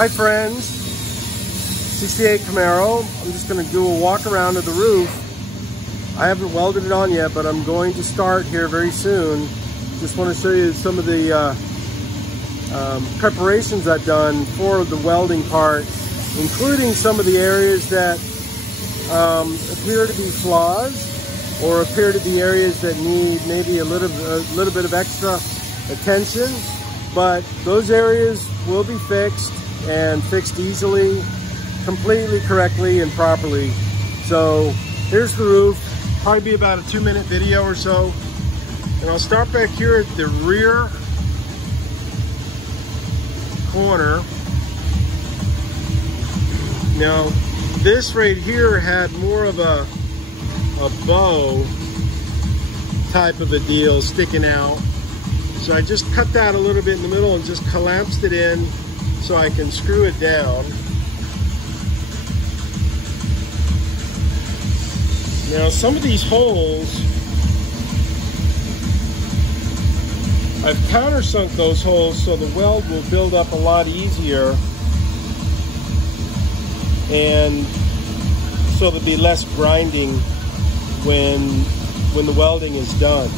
Hi friends, 68 Camaro. I'm just going to do a walk around of the roof. I haven't welded it on yet, but I'm going to start here very soon. Just want to show you some of the preparations I've done for the welding part, including some of the areas that appear to be flaws or appear to be areas that need maybe a little bit of extra attention. But those areas will be fixed and fixed easily, completely correctly and properly. So here's the roof. Probably be about a 2-minute video or so. And I'll start back here at the rear corner. Now, this right here had more of a bow type of a deal sticking out. So I just cut that a little bit in the middle and just collapsed it in so I can screw it down. Now some of these holes, I've countersunk those holes so the weld will build up a lot easier, and so there'll be less grinding when the welding is done.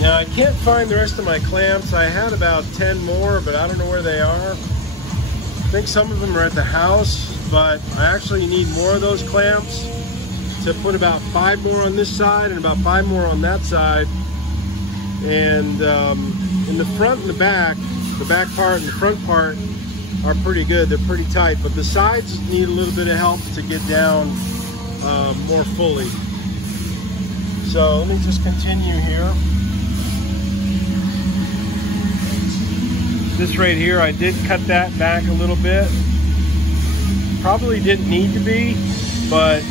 Now I can't find the rest of my clamps. I had about 10 more, but I don't know where they are. I think some of them are at the house, but I actually need more of those clamps to put about 5 more on this side and about 5 more on that side. And in the front and the back part and the front part are pretty good. They're pretty tight, but the sides need a little bit of help to get down more fully. So let me just continue here. This right here, I did cut that back a little bit. Probably didn't need to be, but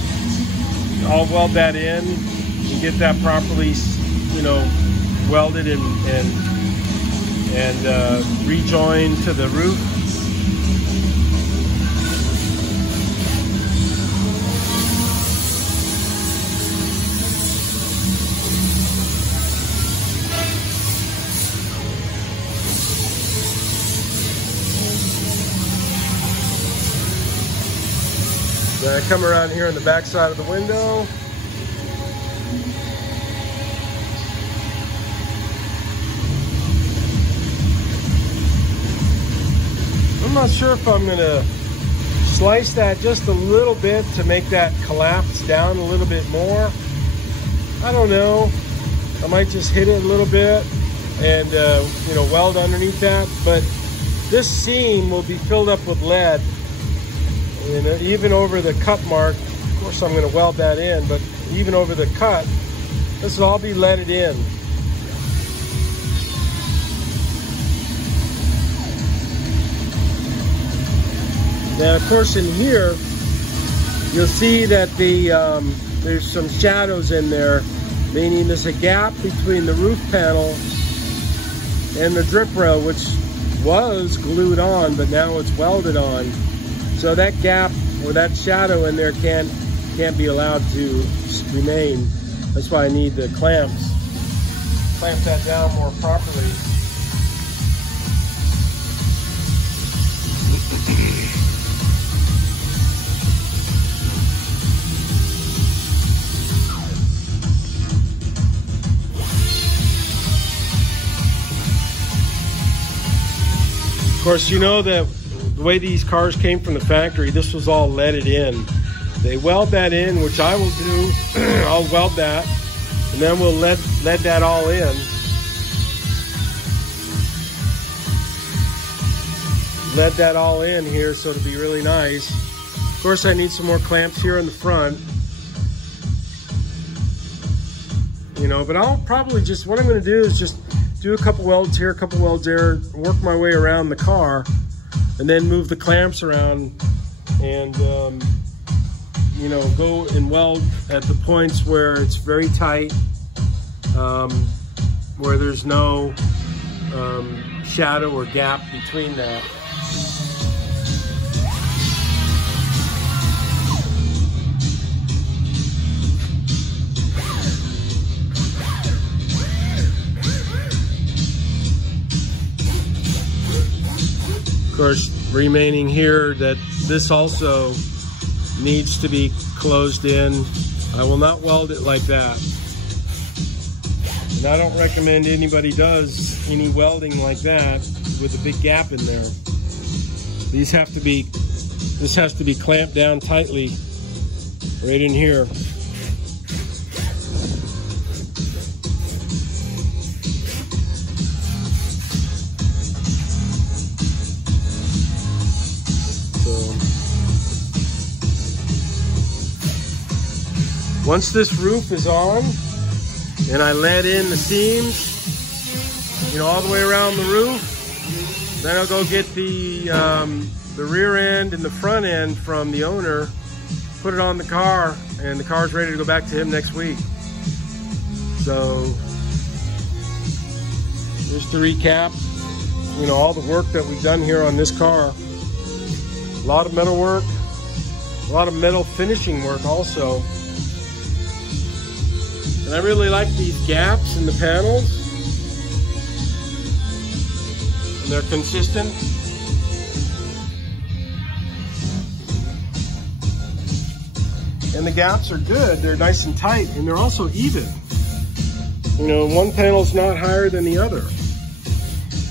I'll weld that in and get that properly, you know, welded and rejoined to the roof. Then I come around here on the back side of the window. I'm not sure if I'm gonna slice that just a little bit to make that collapse down a little bit more. I don't know. I might just hit it a little bit and you know, weld underneath that. But this seam will be filled up with lead. And even over the cut mark, of course I'm going to weld that in, but even over the cut, this will all be leaded in. Now, of course, in here, you'll see that there's some shadows in there, meaning there's a gap between the roof panel and the drip rail, which was glued on, but now it's welded on. So that gap or that shadow in there can't be allowed to remain. That's why I need the clamps. Clamp that down more properly. Of course, you know that the way these cars came from the factory, this was all leaded in. They weld that in, which I will do. I'll weld that, and then we'll lead that all in. Lead that all in here, so it'll be really nice. Of course, I need some more clamps here in the front. You know, but I'll probably just, what I'm gonna do is just do a couple welds here, a couple welds there, work my way around the car, and then move the clamps around and, you know, go and weld at the points where it's very tight, where there's no shadow or gap between that. course, remaining here that this also needs to be closed in. I will not weld it like that. And I don't recommend anybody does any welding like that with a big gap in there. This has to be clamped down tightly right in here. Once this roof is on and I let in the seams, all the way around the roof, then I'll go get the rear end and the front end from the owner, put it on the car, and the car's ready to go back to him next week. So just to recap, all the work that we've done here on this car. A lot of metal work, a lot of metal finishing work also. And I really like these gaps in the panels. And they're consistent. And the gaps are good. They're nice and tight, and they're also even. One panel's not higher than the other.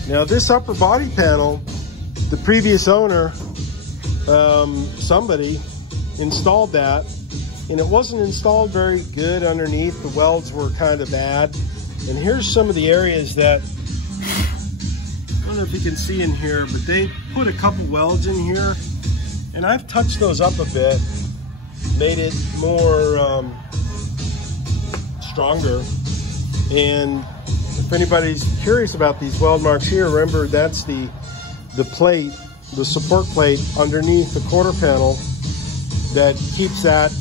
Now this upper body panel, the previous owner, somebody installed that, and it wasn't installed very good underneath. The welds were kind of bad. And here's some of the areas that, I don't know if you can see in here, but they put a couple welds in here, and I've touched those up a bit, made it more stronger. And if anybody's curious about these weld marks here, remember that's the plate, the support plate underneath the quarter panel that keeps that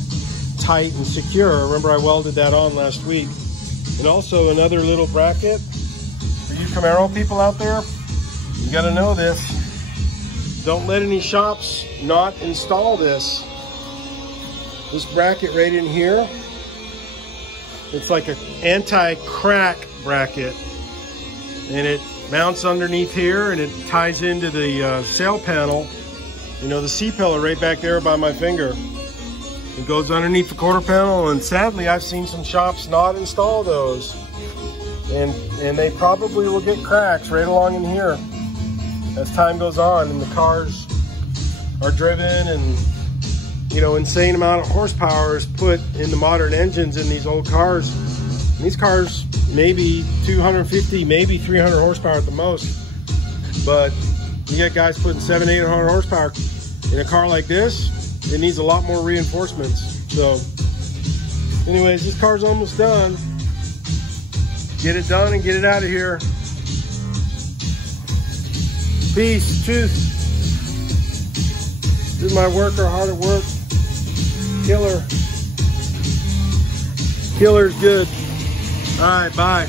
tight and secure. Remember, I welded that on last week. And also another little bracket for you Camaro people out there. You got to know this. Don't let any shops not install this. This bracket right in here, it's like an anti-crack bracket, and it mounts underneath here, and it ties into the sail panel. The C-pillar right back there by my finger. It goes underneath the quarter panel, and sadly I've seen some shops not install those, and they probably will get cracks right along in here as time goes on and the cars are driven, and insane amount of horsepower is put in the modern engines in these old cars. And these cars maybe 250, maybe 300 horsepower at the most, but you got guys putting 700-800 horsepower in a car like this. It needs a lot more reinforcements. So anyways, this car's almost done. Get it done and get it out of here. Peace, truth. This is my worker, hard at work. Killer. Killer's good. All right, bye.